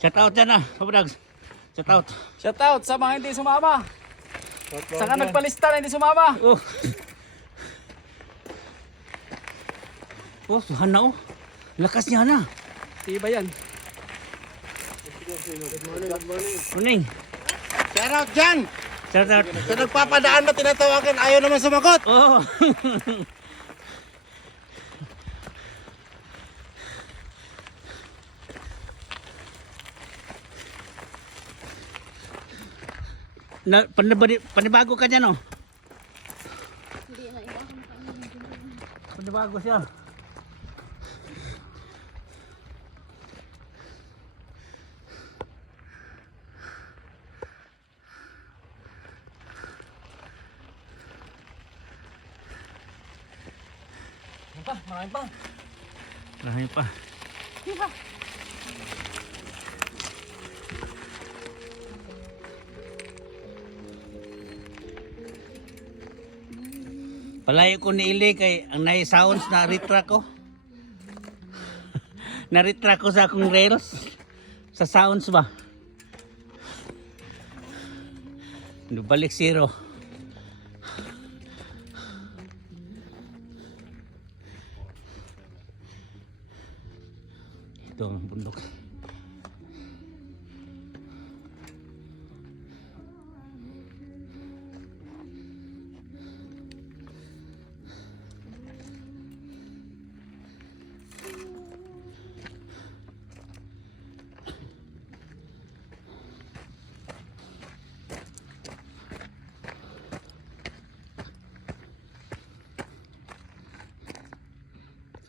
Shout out dyan ah, Papadag. Shout out. Shout out sa mga hindi sumama. Saka nagpalista na hindi sumama. Oh. Oh, suhan na oh. Lakas niya na. Tiba yan. Morning. Shout out dyan! Shout out. Sa nagpapadaan na tinatawagan, ayaw naman sumagot. Oh. Na, panibago ka dyan oh. Hindi na iba. Panibago siya. Marami pa. Marami pa. Palayo ko ni Ili kay ang nai-sounds na retract ko. Na-retract ko sa akong rails. Sa sounds ba? Balik zero. Ito ang bundok.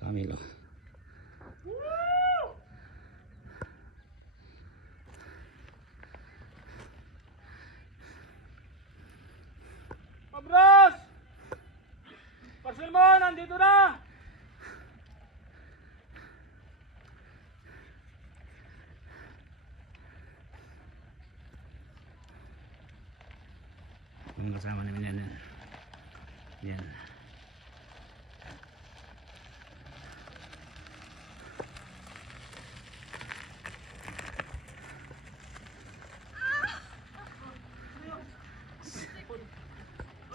Camilo. Pabros! Parcel mo, nandito na! Ang kasama namin yan. Yan.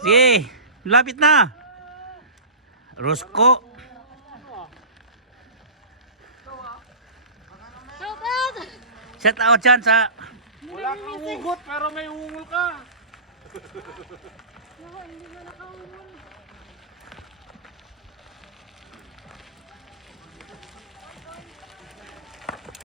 Sige, lapit na. Rosco. Shout out! Shout out dyan sa... Wala kang ugot pero may ungol ka. Naku, hindi mo nakahumon.